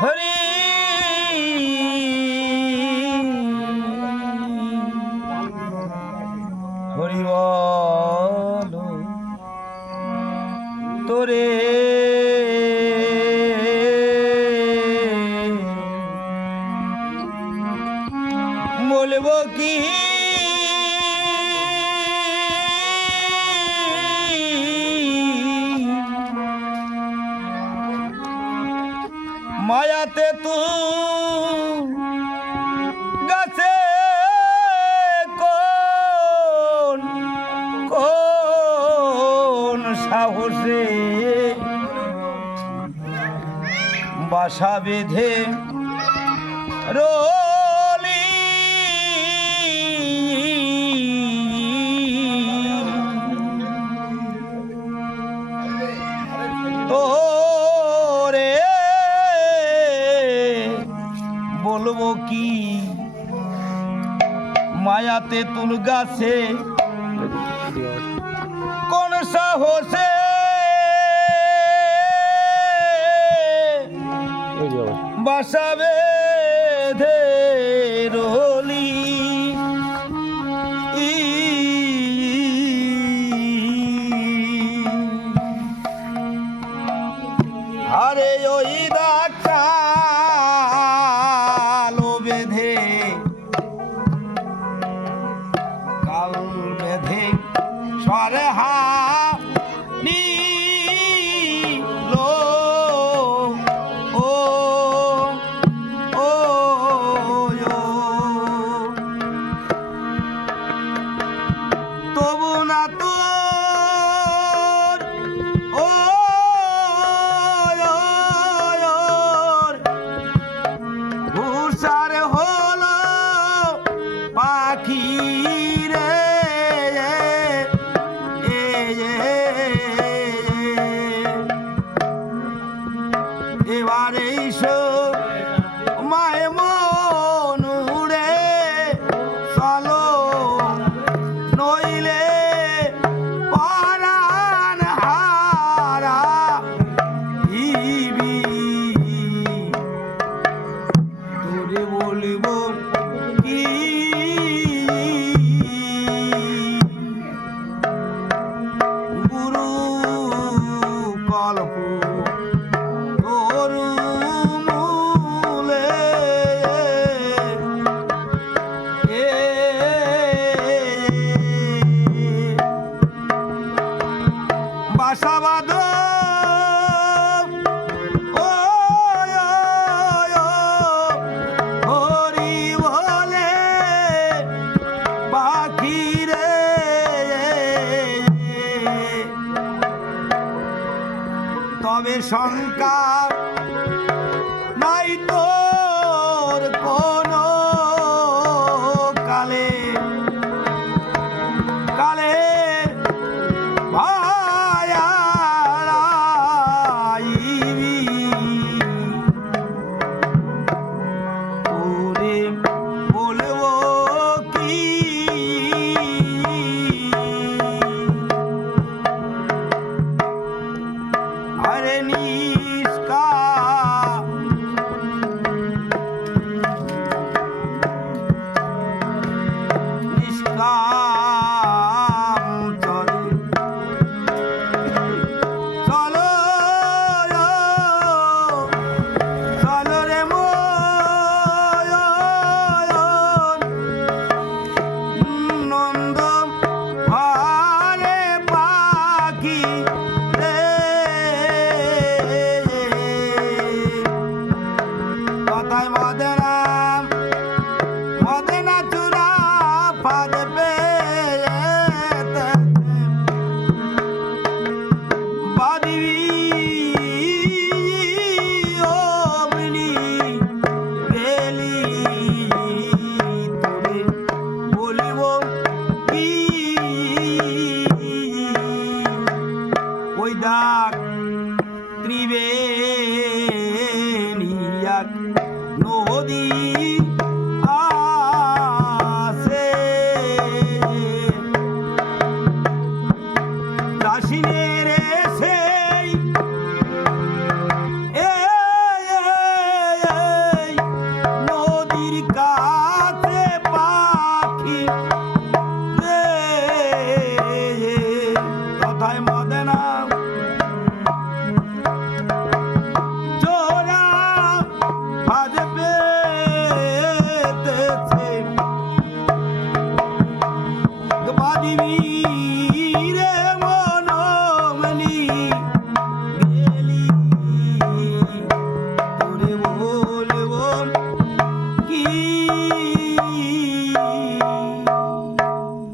হরি। হরি তোরে বলব কি? মায়াতে তু গাছে কোন কোন সাহসে বাসা বেঁধে রোজ বলব কি? মায়াতে তুল গাছে কোন সাহসে? বাসা রাখি হবে সংকার। নাই তো নদী আসে। দাসিনে ADP